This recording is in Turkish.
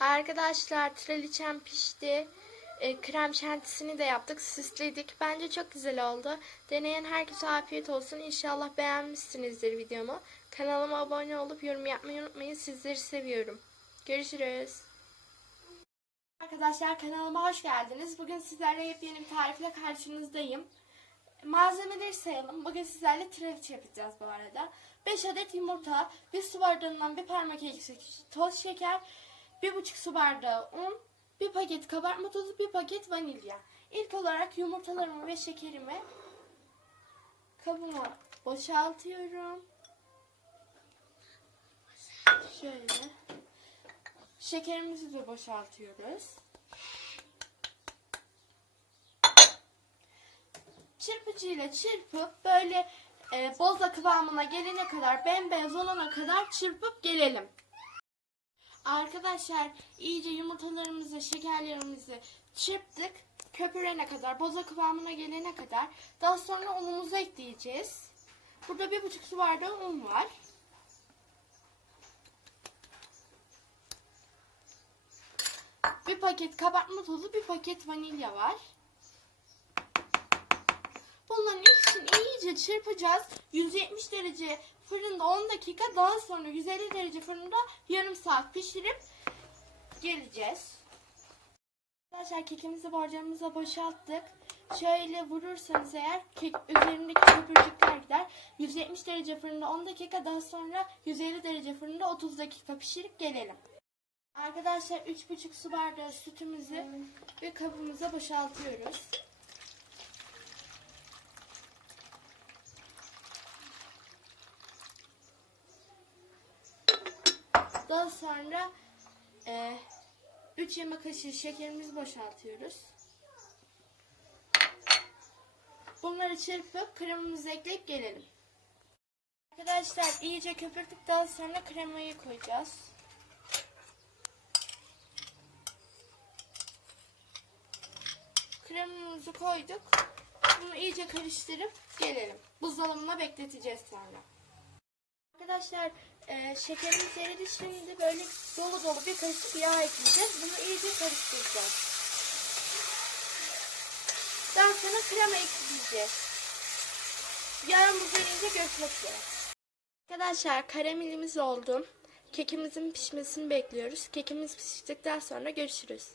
Arkadaşlar traliçem pişti. E, krem şantisini de yaptık, süsledik. Bence çok güzel oldu. Deneyen herkese afiyet olsun. İnşallah beğenmişsinizdir videomu. Kanalıma abone olup yorum yapmayı unutmayın. Sizleri seviyorum. Görüşürüz. Arkadaşlar kanalıma hoş geldiniz. Bugün sizlerle yepyeni bir tarifle karşınızdayım. Malzemeleri sayalım. Bugün sizlerle traliçe yapacağız bu arada. 5 adet yumurta, 1 su bardağından bir parmak eksik toz şeker, 1,5 su bardağı un, 1 paket kabartma tozu, 1 paket vanilya. İlk olarak yumurtalarımı ve şekerimi kabıma boşaltıyorum. Şöyle. Şekerimizi de boşaltıyoruz. Çırpıcıyla çırpıp böyle e, boza kıvamına gelene kadar, bembeyaz olana kadar çırpıp gelelim. Arkadaşlar iyice yumurtalarımızı, şekerlerimizi çırptık. Köpürene kadar, boza kıvamına gelene kadar. Daha sonra unumuzu ekleyeceğiz. Burada bir buçuk su bardağı un var. Bir paket kabartma tozu, bir paket vanilya var. Bunların ikisini iyice çırpacağız. 170 derece fırında 10 dakika daha sonra 150 derece fırında yarım saat pişirip geleceğiz. Arkadaşlar kekimizi borcamıza boşalttık. Şöyle vurursanız eğer kek üzerindeki köpürcükler gider. 170 derece fırında 10 dakika daha sonra 150 derece fırında 30 dakika pişirip gelelim. Arkadaşlar 3,5 su bardağı sütümüzü bir kabımıza boşaltıyoruz. Daha sonra 3 yemek kaşığı şekerimizi boşaltıyoruz. Bunları çırpıp kremamızı ekleyip gelelim. Arkadaşlar iyice köpürdükten sonra kremayı koyacağız. Kremamızı koyduk. Bunu iyice karıştırıp gelelim. Buzdolabına bekleteceğiz sonra. Arkadaşlar e, şekerimiz eridi şimdi böyle dolu dolu bir kaşık yağ ekleyeceğiz. Bunu iyice karıştıracağız. Daha sonra krema ekleyeceğiz. Yağımız erince görüşmek üzere. Arkadaşlar karamelimiz oldu. Kekimizin pişmesini bekliyoruz. Kekimiz piştikten sonra görüşürüz.